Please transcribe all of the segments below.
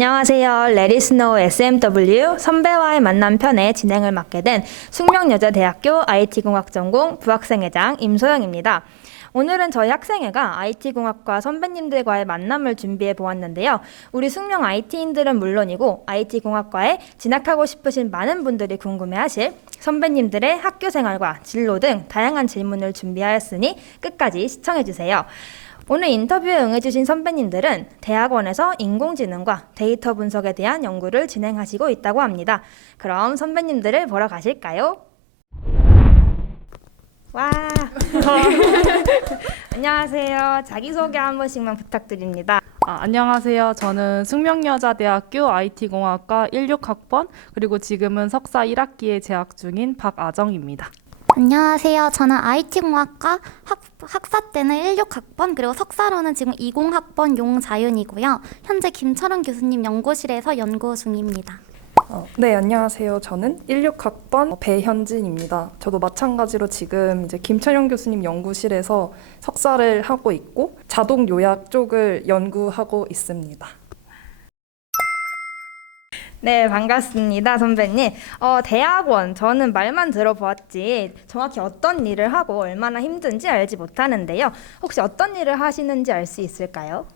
안녕하세요. 레디스노우 SMW 선배와의 만남 편의 진행을 맡게 된 숙명여자대학교 IT공학전공 부학생회장 임소영입니다. 오늘은 저희 학생회가 IT공학과 선배님들과의 만남을 준비해 보았는데요. 우리 숙명 IT인들은 물론이고 IT공학과에 진학하고 싶으신 많은 분들이 궁금해하실 선배님들의 학교 생활과 진로 등 다양한 질문을 준비하였으니 끝까지 시청해주세요. 오늘 인터뷰에 응해주신 선배님들은 대학원에서 인공지능과 데이터 분석에 대한 연구를 진행하시고 있다고 합니다. 그럼 선배님들을 보러 가실까요? 와! 안녕하세요. 자기소개 한 번씩만 부탁드립니다. 안녕하세요. 저는 숙명여자대학교 IT공학과 16학번 그리고 지금은 석사 1학기에 재학 중인 박아정입니다. 안녕하세요. 저는 IT공학과 학사 때는 16학번 그리고 석사로는 지금 20학번 용자윤이고요. 현재 김철원 교수님 연구실에서 연구 중입니다. 네, 안녕하세요. 저는 16학번 배현진입니다. 저도 마찬가지로 지금 이제 김철영 교수님 연구실에서 석사를 하고 있고 자동 요약 쪽을 연구하고 있습니다. 네, 반갑습니다, 선배님. 대학원, 저는 말만 들어보았지 정확히 어떤 일을 하고 얼마나 힘든지 알지 못하는데요. 혹시 어떤 일을 하시는지 알 수 있을까요?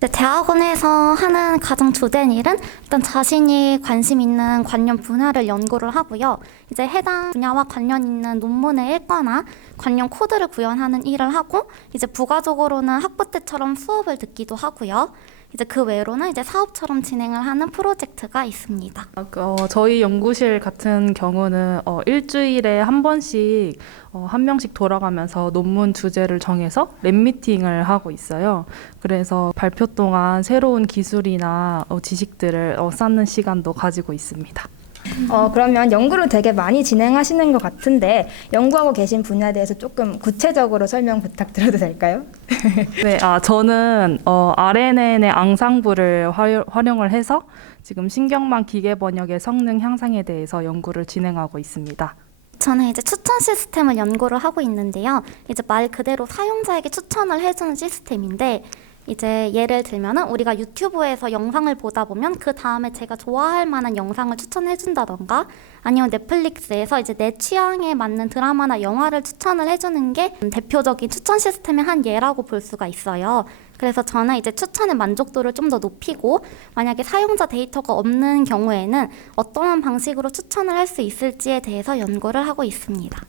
네, 대학원에서 하는 가장 주된 일은 일단 자신이 관심 있는 관련 분야를 연구를 하고요. 이제 해당 분야와 관련 있는 논문을 읽거나 관련 코드를 구현하는 일을 하고 이제 부가적으로는 학부 때처럼 수업을 듣기도 하고요. 이제 그 외로는 이제 사업처럼 진행을 하는 프로젝트가 있습니다. 저희 연구실 같은 경우는 일주일에 한 번씩 한 명씩 돌아가면서 논문 주제를 정해서 랩 미팅을 하고 있어요. 그래서 발표 동안 새로운 기술이나 지식들을 쌓는 시간도 가지고 있습니다. 그러면 연구를 되게 많이 진행하시는 것 같은데 연구하고 계신 분야에 대해서 조금 구체적으로 설명 부탁드려도 될까요? 네, 저는 RNN의 앙상블을 활용을 해서 지금 신경망 기계 번역의 성능 향상에 대해서 연구를 진행하고 있습니다. 저는 이제 추천 시스템을 연구를 하고 있는데요. 이제 말 그대로 사용자에게 추천을 해주는 시스템인데 이제 예를 들면은 우리가 유튜브에서 영상을 보다 보면 그 다음에 제가 좋아할 만한 영상을 추천해준다던가 아니면 넷플릭스에서 이제 내 취향에 맞는 드라마나 영화를 추천을 해주는 게 대표적인 추천 시스템의 한 예라고 볼 수가 있어요. 그래서 저는 이제 추천의 만족도를 좀 더 높이고 만약에 사용자 데이터가 없는 경우에는 어떠한 방식으로 추천을 할 수 있을지에 대해서 연구를 하고 있습니다.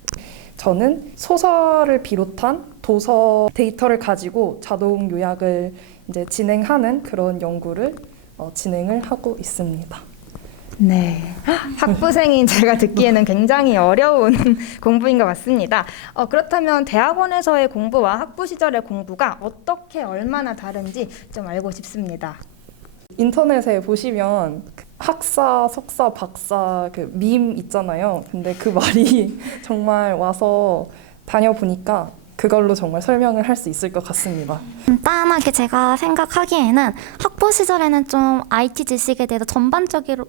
저는 소설을 비롯한 도서 데이터를 가지고 자동 요약을 이제 진행하는 그런 연구를 진행을 하고 있습니다. 네, 학부생인 제가 듣기에는 굉장히 어려운 공부인 것 같습니다. 그렇다면 대학원에서의 공부와 학부 시절의 공부가 어떻게 얼마나 다른지 좀 알고 싶습니다. 인터넷에 보시면 학사, 석사, 박사 그 밈 있잖아요. 근데 그 말이 정말 와서 다녀보니까 그걸로 정말 설명을 할 수 있을 것 같습니다. 간단하게 제가 생각하기에는 학부 시절에는 좀 IT 지식에 대해서 전반적으로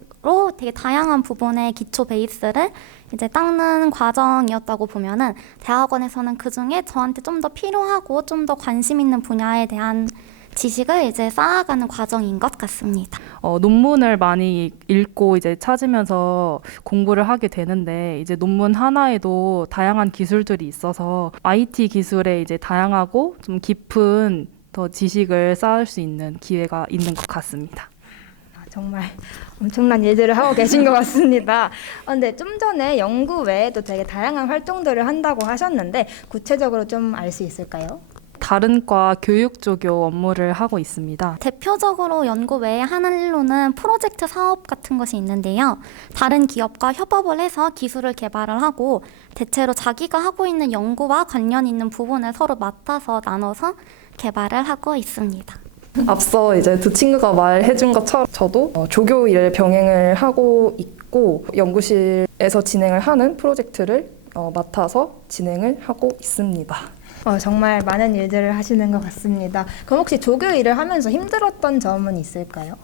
되게 다양한 부분의 기초 베이스를 이제 닦는 과정이었다고 보면은 대학원에서는 그 중에 저한테 좀 더 필요하고 좀 더 관심 있는 분야에 대한 지식을 이제 쌓아가는 과정인 것 같습니다. 논문을 많이 읽고 이제 찾으면서 공부를 하게 되는데 이제 논문 하나에도 다양한 기술들이 있어서 IT 기술에 이제 다양하고 좀 깊은 더 지식을 쌓을 수 있는 기회가 있는 것 같습니다. 정말 엄청난 일들을 하고 계신 것 같습니다. 근데 좀 전에 연구 외에도 되게 다양한 활동들을 한다고 하셨는데 구체적으로 좀 알 수 있을까요? 다른 과 교육조교 업무를 하고 있습니다. 대표적으로 연구 외에 하는 일로는 프로젝트 사업 같은 것이 있는데요. 다른 기업과 협업을 해서 기술을 개발을 하고 대체로 자기가 하고 있는 연구와 관련 있는 부분을 서로 맡아서 나눠서 개발을 하고 있습니다. 앞서 이제 두 친구가 말해준 것처럼 저도 조교 일을 병행을 하고 있고 연구실에서 진행을 하는 프로젝트를 맡아서 진행을 하고 있습니다. 정말 많은 일들을 하시는 것 같습니다. 그럼 혹시 조교 일을 하면서 힘들었던 점은 있을까요?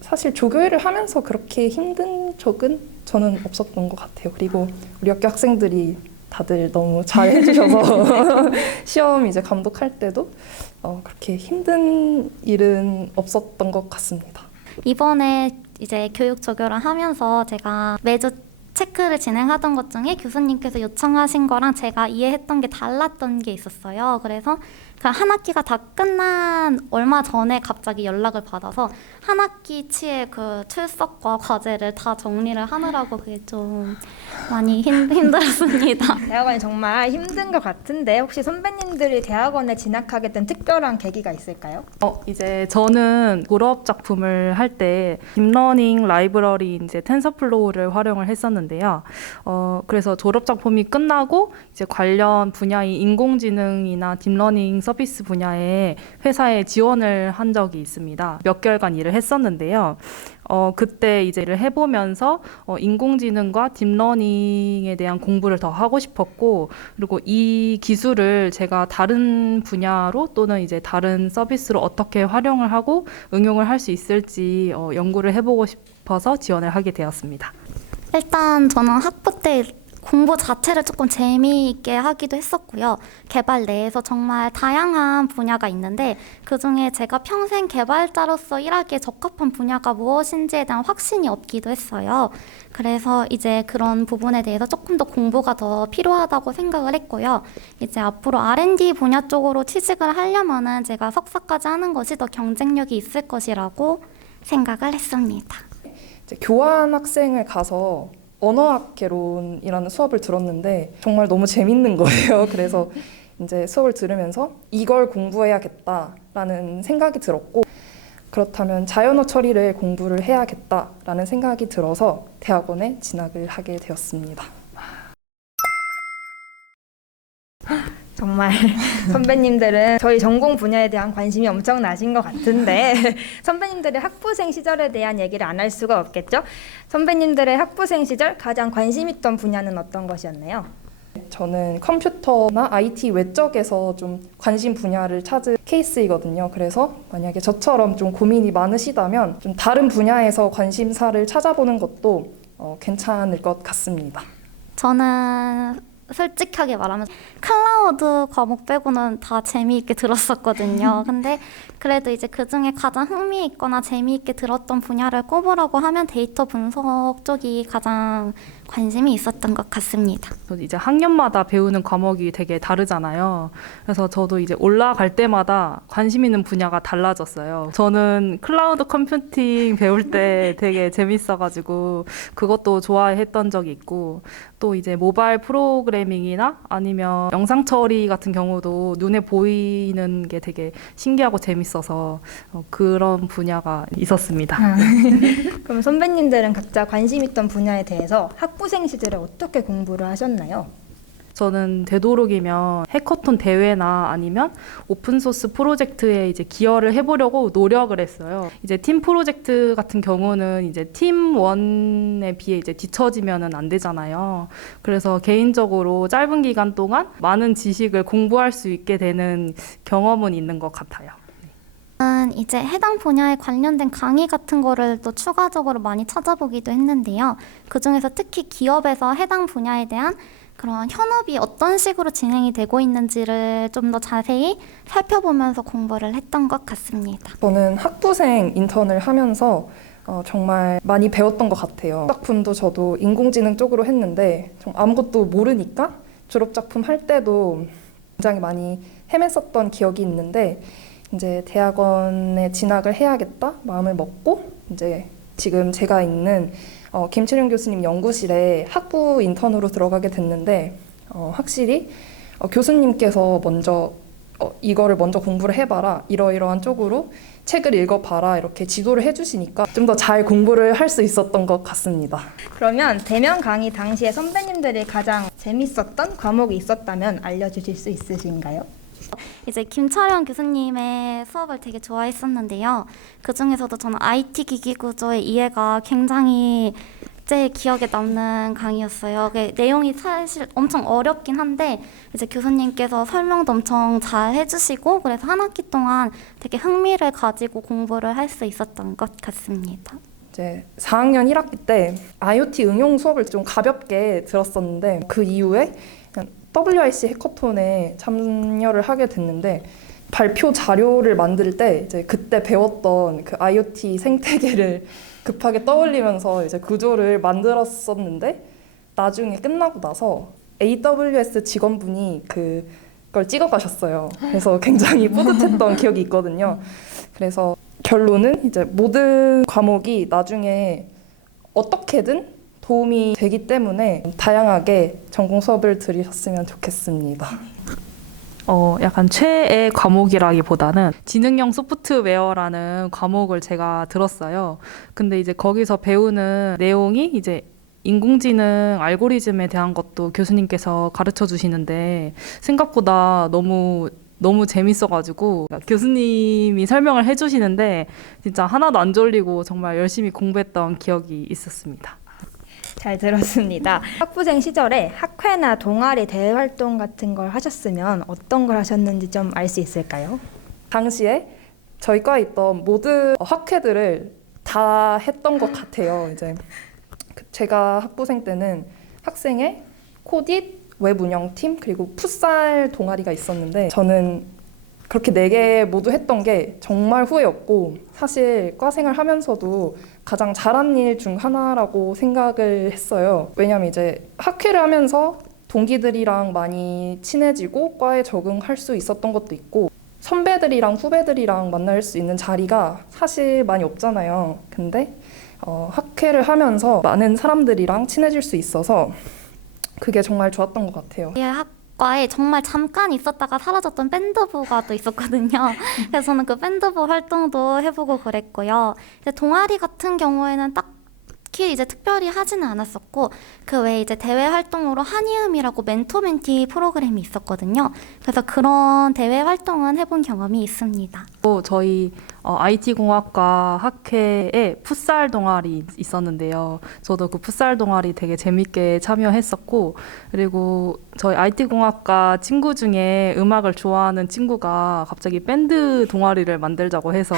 사실 조교 일을 하면서 그렇게 힘든 적은 저는 없었던 것 같아요. 그리고 우리 학교 학생들이 다들 너무 잘 해주셔서 시험 이제 감독할 때도 그렇게 힘든 일은 없었던 것 같습니다. 이번에 이제 교육 조교를 하면서 제가 매주 체크를 진행하던 것 중에 교수님께서 요청하신 거랑 제가 이해했던 게 달랐던 게 있었어요. 그래서 그 한 학기가 다 끝난 얼마 전에 갑자기 연락을 받아서 한 학기치의 그 출석과 과제를 다 정리를 하느라고 그게 좀 많이 힘들었습니다. 대학원이 정말 힘든 것 같은데 혹시 선배님들이 대학원에 진학하게 된 특별한 계기가 있을까요? 이제 저는 졸업 작품을 할 때 딥러닝 라이브러리 이제 텐서플로우를 활용을 했었는데요. 그래서 졸업 작품이 끝나고 이제 관련 분야인 인공지능이나 딥러닝 서비스 분야의 회사에 지원을 한 적이 있습니다. 몇 개월간 일을 했었는데요. 그때 이제 일을 해보면서 인공지능과 딥러닝에 대한 공부를 더 하고 싶었고, 그리고 이 기술을 제가 다른 분야로 또는 이제 다른 서비스로 어떻게 활용을 하고 응용을 할 수 있을지 연구를 해보고 싶어서 지원을 하게 되었습니다. 일단 저는 학부 때 공부 자체를 조금 재미있게 하기도 했었고요. 개발 내에서 정말 다양한 분야가 있는데 그중에 제가 평생 개발자로서 일하기에 적합한 분야가 무엇인지에 대한 확신이 없기도 했어요. 그래서 이제 그런 부분에 대해서 조금 더 공부가 더 필요하다고 생각을 했고요. 이제 앞으로 R&D 분야 쪽으로 취직을 하려면은 제가 석사까지 하는 것이 더 경쟁력이 있을 것이라고 생각을 했습니다. 이제 교환 학생을 가서 언어학 개론이라는 수업을 들었는데 정말 너무 재밌는 거예요. 그래서 이제 수업을 들으면서 이걸 공부해야겠다라는 생각이 들었고, 그렇다면 자연어 처리를 공부를 해야겠다라는 생각이 들어서 대학원에 진학을 하게 되었습니다. 정말 선배님들은 저희 전공 분야에 대한 관심이 엄청나신 것 같은데 선배님들의 학부생 시절에 대한 얘기를 안 할 수가 없겠죠? 선배님들의 학부생 시절 가장 관심 있던 분야는 어떤 것이었나요? 저는 컴퓨터나 IT 외적에서 좀 관심 분야를 찾은 케이스이거든요. 그래서 만약에 저처럼 좀 고민이 많으시다면 좀 다른 분야에서 관심사를 찾아보는 것도 괜찮을 것 같습니다. 저는 솔직하게 말하면 클라우드 과목 빼고는 다 재미있게 들었었거든요. 근데 그래도 이제 그중에 가장 흥미있거나 재미있게 들었던 분야를 꼽으라고 하면 데이터 분석 쪽이 가장 관심이 있었던 것 같습니다. 이제 학년마다 배우는 과목이 되게 다르잖아요. 그래서 저도 이제 올라갈 때마다 관심 있는 분야가 달라졌어요. 저는 클라우드 컴퓨팅 배울 때 되게 재밌어가지고 그것도 좋아했던 적이 있고, 또 이제 모바일 프로그래밍이나 아니면 영상 처리 같은 경우도 눈에 보이는 게 되게 신기하고 재밌어서 그런 분야가 있었습니다. 그럼 선배님들은 각자 관심 있던 분야에 대해서 학부생 시절에 어떻게 공부를 하셨나요? 저는 되도록이면 해커톤 대회나 아니면 오픈소스 프로젝트에 이제 기여를 해보려고 노력을 했어요. 이제 팀 프로젝트 같은 경우는 이제 팀원에 비해 이제 뒤처지면은 안 되잖아요. 그래서 개인적으로 짧은 기간 동안 많은 지식을 공부할 수 있게 되는 경험은 있는 것 같아요. 이제 해당 분야에 관련된 강의 같은 거를 또 추가적으로 많이 찾아보기도 했는데요. 그중에서 특히 기업에서 해당 분야에 대한 그런 현업이 어떤 식으로 진행이 되고 있는지를 좀 더 자세히 살펴보면서 공부를 했던 것 같습니다. 저는 학부생 인턴을 하면서 정말 많이 배웠던 것 같아요. 작품도 저도 인공지능 쪽으로 했는데 아무것도 모르니까 졸업작품 할 때도 굉장히 많이 헤맸었던 기억이 있는데, 이제 대학원에 진학을 해야겠다 마음을 먹고 이제 지금 제가 있는 김철용 교수님 연구실에 학부 인턴으로 들어가게 됐는데, 확실히 교수님께서 먼저 이거를 먼저 공부를 해봐라, 이러이러한 쪽으로 책을 읽어봐라 이렇게 지도를 해주시니까 좀 더 잘 공부를 할 수 있었던 것 같습니다. 그러면 대면 강의 당시에 선배님들이 가장 재밌었던 과목이 있었다면 알려주실 수 있으신가요? 이제 김철현 교수님의 수업을 되게 좋아했었는데요. 그 중에서도 저는 IT 기기 구조의 이해가 굉장히 제 기억에 남는 강의였어요. 내용이 사실 엄청 어렵긴 한데 이제 교수님께서 설명도 엄청 잘 해주시고 그래서 한 학기 동안 되게 흥미를 가지고 공부를 할 수 있었던 것 같습니다. 이제 4학년 1학기 때 IoT 응용 수업을 좀 가볍게 들었었는데 그 이후에 WRC 해커톤에 참여를 하게 됐는데 발표 자료를 만들 때 이제 그때 배웠던 그 IoT 생태계를 급하게 떠올리면서 이제 구조를 만들었었는데 나중에 끝나고 나서 AWS 직원분이 그걸 찍어 가셨어요. 그래서 굉장히 뿌듯했던 기억이 있거든요. 그래서 결론은 이제 모든 과목이 나중에 어떻게든 도움이 되기 때문에 다양하게 전공 수업을 들으셨으면 좋겠습니다. 약간 최애 과목이라기보다는 지능형 소프트웨어라는 과목을 제가 들었어요. 근데 이제 거기서 배우는 내용이 이제 인공지능 알고리즘에 대한 것도 교수님께서 가르쳐 주시는데 생각보다 너무 재밌어가지고 교수님이 설명을 해주시는데 진짜 하나도 안 졸리고 정말 열심히 공부했던 기억이 있었습니다. 잘 들었습니다. 학부생 시절에 학회나 동아리 대외 활동 같은 걸 하셨으면 어떤 걸 하셨는지 좀 알 수 있을까요? 당시에 저희 과에 있던 모든 학회들을 다 했던 것 같아요. 이제 제가 학부생 때는 학생회, 코딧, 웹 운영팀, 그리고 풋살 동아리가 있었는데 저는 그렇게 4개 모두 했던 게 정말 후회 없고 사실 과 생활하면서도 가장 잘한 일 중 하나라고 생각을 했어요. 왜냐면 이제 학회를 하면서 동기들이랑 많이 친해지고 과에 적응할 수 있었던 것도 있고 선배들이랑 후배들이랑 만날 수 있는 자리가 사실 많이 없잖아요. 근데 학회를 하면서 많은 사람들이랑 친해질 수 있어서 그게 정말 좋았던 것 같아요. 예, 학과에 정말 잠깐 있었다가 사라졌던 밴드부가 또 있었거든요. 그래서 저는 그 밴드부 활동도 해보고 그랬고요. 이제 동아리 같은 경우에는 딱히 이제 특별히 하지는 않았었고 그 외에 이제 대외 활동으로 한이음이라고 멘토 멘티 프로그램이 있었거든요. 그래서 그런 대외 활동은 해본 경험이 있습니다. 또 저희 IT공학과 학회에 풋살 동아리 있었는데요. 저도 그 풋살 동아리 되게 재밌게 참여했었고 그리고 저희 IT공학과 친구 중에 음악을 좋아하는 친구가 갑자기 밴드 동아리를 만들자고 해서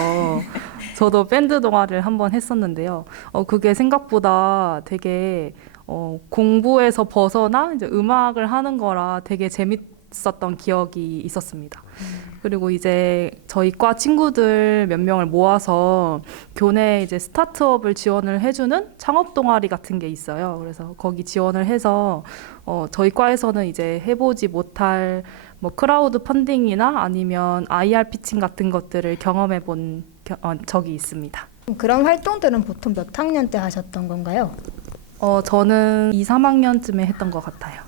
저도 밴드 동아리를 한번 했었는데요. 그게 생각보다 되게 공부에서 벗어나 이제 음악을 하는 거라 되게 재밌었던 기억이 있었습니다. 그리고 이제 저희 과 친구들 몇 명을 모아서 교내 이제 스타트업을 지원을 해주는 창업 동아리 같은 게 있어요. 그래서 거기 지원을 해서 저희 과에서는 이제 해보지 못할 뭐 크라우드 펀딩이나 아니면 IR 피칭 같은 것들을 경험해 본 적이 있습니다. 그런 활동들은 보통 몇 학년 때 하셨던 건가요? 저는 2, 3학년쯤에 했던 것 같아요.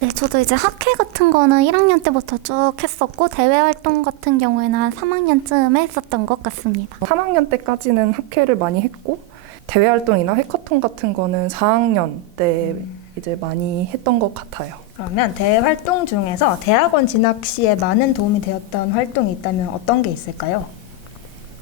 네, 저도 이제 학회 같은 거는 1학년 때부터 쭉 했었고 대외 활동 같은 경우에는 한 3학년쯤에 했었던 것 같습니다. 3학년 때까지는 학회를 많이 했고 대외 활동이나 해커톤 같은 거는 4학년 때 이제 많이 했던 것 같아요. 그러면 대외 활동 중에서 대학원 진학 시에 많은 도움이 되었던 활동이 있다면 어떤 게 있을까요?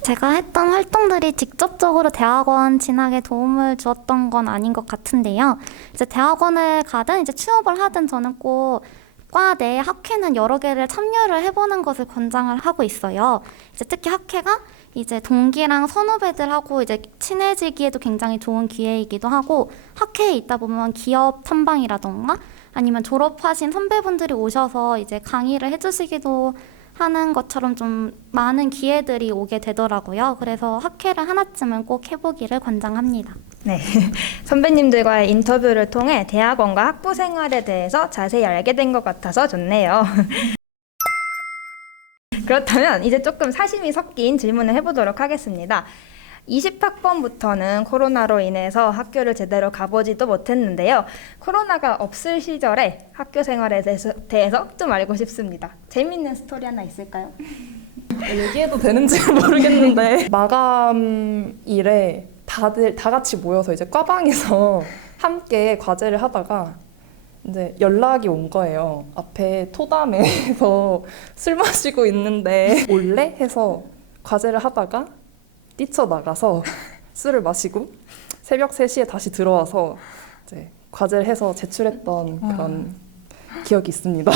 제가 했던 활동들이 직접적으로 대학원 진학에 도움을 주었던 건 아닌 것 같은데요. 이제 대학원을 가든 이제 취업을 하든 저는 꼭 과 내 학회는 여러 개를 참여를 해보는 것을 권장을 하고 있어요. 이제 특히 학회가 이제 동기랑 선후배들하고 이제 친해지기에도 굉장히 좋은 기회이기도 하고 학회에 있다 보면 기업 탐방이라던가 아니면 졸업하신 선배분들이 오셔서 이제 강의를 해주시기도 하는 것처럼 좀 많은 기회들이 오게 되더라고요. 그래서 학회를 하나쯤은 꼭 해보기를 권장합니다. 네, 선배님들과의 인터뷰를 통해 대학원과 학부 생활에 대해서 자세히 알게 된 것 같아서 좋네요. 그렇다면 이제 조금 사심이 섞인 질문을 해보도록 하겠습니다. 20학번부터는 코로나로 인해서 학교를 제대로 가보지도 못했는데요. 코로나가 없을 시절에 학교 생활에 대해서 좀 알고 싶습니다. 재밌는 스토리 하나 있을까요? 얘기해도 되는지 모르겠는데 마감일에 다들 다 같이 모여서 이제 과방에서 함께 과제를 하다가 이제 연락이 온 거예요. 앞에 토담에서 술 마시고 있는데 올래? 해서 과제를 하다가 뛰쳐나가서 술을 마시고 새벽 3시에 다시 들어와서 이제 과제를 해서 제출했던 그런 기억이 있습니다.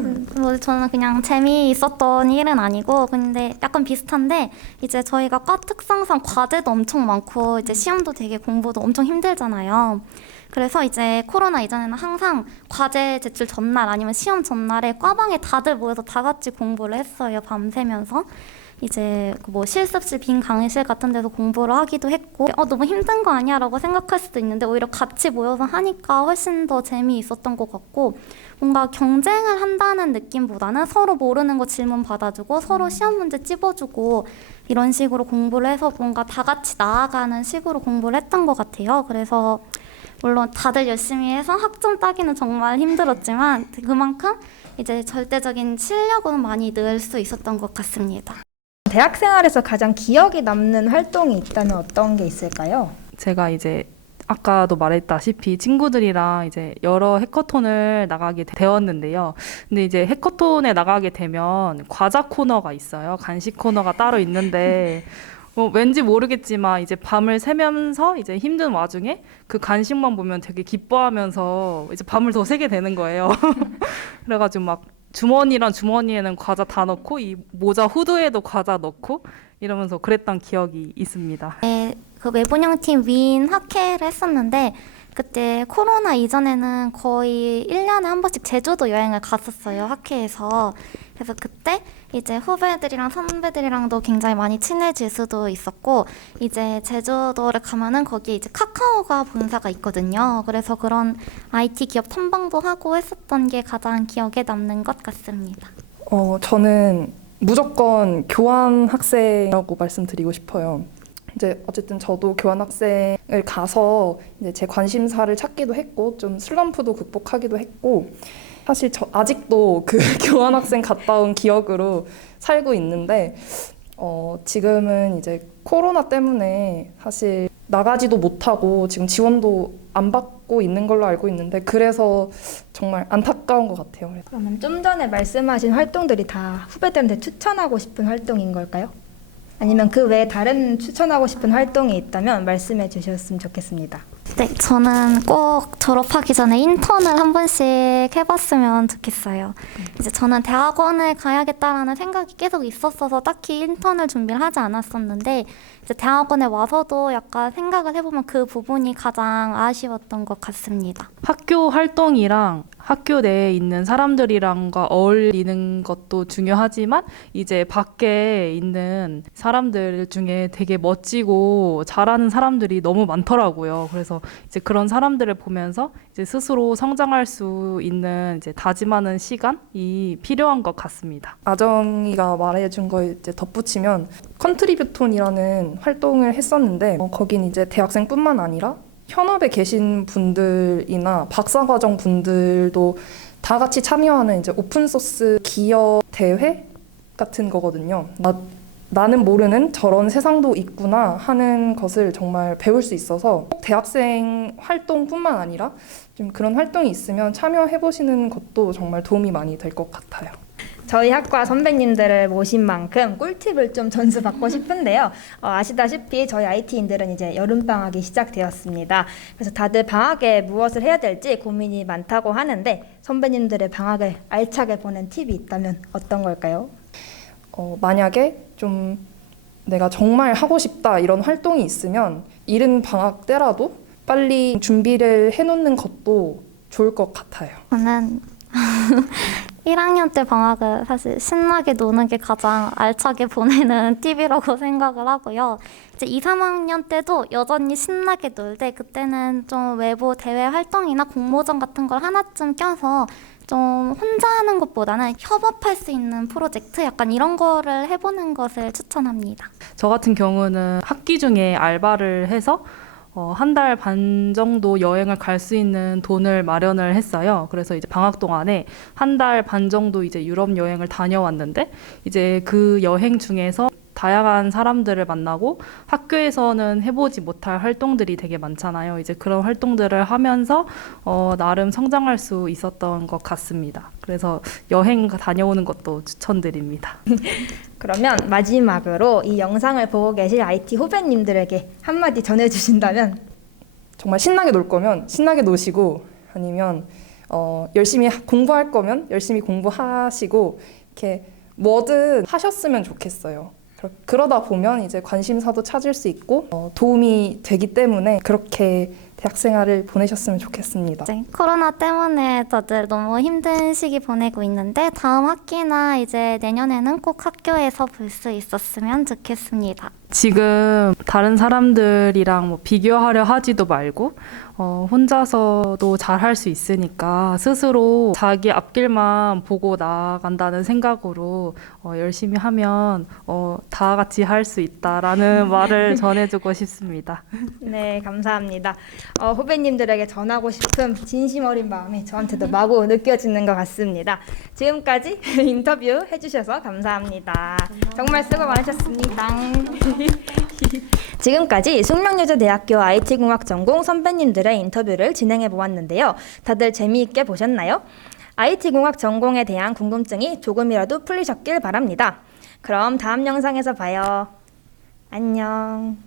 뭐 저는 그냥 재미있었던 일은 아니고 근데 약간 비슷한데 이제 저희가 과 특성상 과제도 엄청 많고 이제 시험도 되게 공부도 엄청 힘들잖아요. 그래서 이제 코로나 이전에는 항상 과제 제출 전날 아니면 시험 전날에 과방에 다들 모여서 다 같이 공부를 했어요. 밤새면서. 이제 뭐 실습실 빈 강의실 같은 데서 공부를 하기도 했고 너무 힘든 거 아니야 라고 생각할 수도 있는데 오히려 같이 모여서 하니까 훨씬 더 재미있었던 것 같고 뭔가 경쟁을 한다는 느낌보다는 서로 모르는 거 질문 받아주고 서로 시험 문제 찝어주고 이런 식으로 공부를 해서 뭔가 다 같이 나아가는 식으로 공부를 했던 것 같아요. 그래서 물론 다들 열심히 해서 학점 따기는 정말 힘들었지만 그만큼 이제 절대적인 실력은 많이 늘 수 있었던 것 같습니다. 대학 생활에서 가장 기억에 남는 활동이 있다면 어떤 게 있을까요? 제가 이제 아까도 말했다시피 친구들이랑 이제 여러 해커톤을 나가게 되었는데요. 근데 이제 해커톤에 나가게 되면 과자 코너가 있어요. 간식 코너가 따로 있는데 왠지 모르겠지만 이제 밤을 새면서 이제 힘든 와중에 그 간식만 보면 되게 기뻐하면서 이제 밤을 더 새게 되는 거예요. 그래가지고 막 주머니랑 주머니에는 과자 다 넣고 이 모자 후드에도 과자 넣고 이러면서 그랬던 기억이 있습니다. 네, 그 외분영팀 위인 학회를 했었는데 그때 코로나 이전에는 거의 1년에 한 번씩 제주도 여행을 갔었어요, 학회에서. 그래서 그때 이제 후배들이랑 선배들이랑도 굉장히 많이 친해질 수도 있었고 이제 제주도를 가면은 거기에 이제 카카오가 본사가 있거든요. 그래서 그런 IT 기업 탐방도 하고 했었던 게 가장 기억에 남는 것 같습니다. 저는 무조건 교환 학생이라고 말씀드리고 싶어요. 이제 어쨌든 저도 교환 학생을 가서 이제 제 관심사를 찾기도 했고 좀 슬럼프도 극복하기도 했고 사실 저 아직도 그 교환 학생 갔다 온 기억으로 살고 있는데 지금은 이제 코로나 때문에 사실 나가지도 못하고 지금 지원도 안 받고 있는 걸로 알고 있는데 그래서 정말 안타까운 것 같아요. 그러면 좀 전에 말씀하신 활동들이 다 후배들한테 추천하고 싶은 활동인 걸까요? 아니면 그 외에 다른 추천하고 싶은 활동이 있다면 말씀해 주셨으면 좋겠습니다. 네, 저는 꼭 졸업하기 전에 인턴을 한 번씩 해봤으면 좋겠어요. 이제 저는 대학원을 가야겠다라는 생각이 계속 있었어서 딱히 인턴을 준비를 하지 않았었는데 이제 대학원에 와서도 약간 생각을 해보면 그 부분이 가장 아쉬웠던 것 같습니다. 학교 활동이랑 학교 내에 있는 사람들이랑과 어울리는 것도 중요하지만 이제 밖에 있는 사람들 중에 되게 멋지고 잘하는 사람들이 너무 많더라고요. 그래서 이제 그런 사람들을 보면서 이제 스스로 성장할 수 있는 이제 다짐하는 시간이 필요한 것 같습니다. 아정이가 말해준 거에 이제 덧붙이면 컨트리뷰톤이라는 활동을 했었는데 거긴 이제 대학생뿐만 아니라 현업에 계신 분들이나 박사과정 분들도 다 같이 참여하는 이제 오픈소스 기업 대회 같은 거거든요. 나는 모르는 저런 세상도 있구나 하는 것을 정말 배울 수 있어서 대학생 활동뿐만 아니라 좀 그런 활동이 있으면 참여해보시는 것도 정말 도움이 많이 될 것 같아요. 저희 학과 선배님들을 모신 만큼 꿀팁을 좀 전수받고 싶은데요. 아시다시피 저희 IT인들은 이제 여름방학이 시작되었습니다. 그래서 다들 방학에 무엇을 해야 될지 고민이 많다고 하는데 선배님들의 방학을 알차게 보낸 팁이 있다면 어떤 걸까요? 만약에 좀 내가 정말 하고 싶다 이런 활동이 있으면 이른 방학 때라도 빨리 준비를 해놓는 것도 좋을 것 같아요. 저는 1학년 때 방학은 사실 신나게 노는 게 가장 알차게 보내는 팁이라고 생각을 하고요. 이제 2, 3학년 때도 여전히 신나게 놀되 그때는 좀 외부 대외 활동이나 공모전 같은 걸 하나쯤 껴서 좀 혼자 하는 것보다는 협업할 수 있는 프로젝트 약간 이런 거를 해보는 것을 추천합니다. 저 같은 경우는 학기 중에 알바를 해서 한 달 반 정도 여행을 갈 수 있는 돈을 마련을 했어요. 그래서 이제 방학 동안에 한 달 반 정도 이제 유럽 여행을 다녀왔는데 이제 그 여행 중에서 다양한 사람들을 만나고 학교에서는 해보지 못할 활동들이 되게 많잖아요. 이제 그런 활동들을 하면서 나름 성장할 수 있었던 것 같습니다. 그래서 여행 다녀오는 것도 추천드립니다. 그러면 마지막으로 이 영상을 보고 계실 IT 후배님들에게 한마디 전해주신다면? 정말 신나게 놀 거면 신나게 노시고 아니면 열심히 공부할 거면 열심히 공부하시고 이렇게 뭐든 하셨으면 좋겠어요. 그러다 보면 이제 관심사도 찾을 수 있고 도움이 되기 때문에 그렇게 대학 생활을 보내셨으면 좋겠습니다. 이제 코로나 때문에 다들 너무 힘든 시기 보내고 있는데 다음 학기나 이제 내년에는 꼭 학교에서 볼 수 있었으면 좋겠습니다. 지금 다른 사람들이랑 뭐 비교하려 하지도 말고 혼자서도 잘 할 수 있으니까 스스로 자기 앞길만 보고 나아간다는 생각으로 열심히 하면 다 같이 할 수 있다라는 말을 전해주고 싶습니다. 네, 감사합니다. 후배님들에게 전하고 싶은 진심 어린 마음이 저한테도 마구 느껴지는 것 같습니다. 지금까지 인터뷰 해주셔서 감사합니다. 정말 수고 많으셨습니다. 지금까지 숙명여자대학교 IT공학 전공 선배님들의 인터뷰를 진행해 보았는데요. 다들 재미있게 보셨나요? IT공학 전공에 대한 궁금증이 조금이라도 풀리셨길 바랍니다. 그럼 다음 영상에서 봐요. 안녕.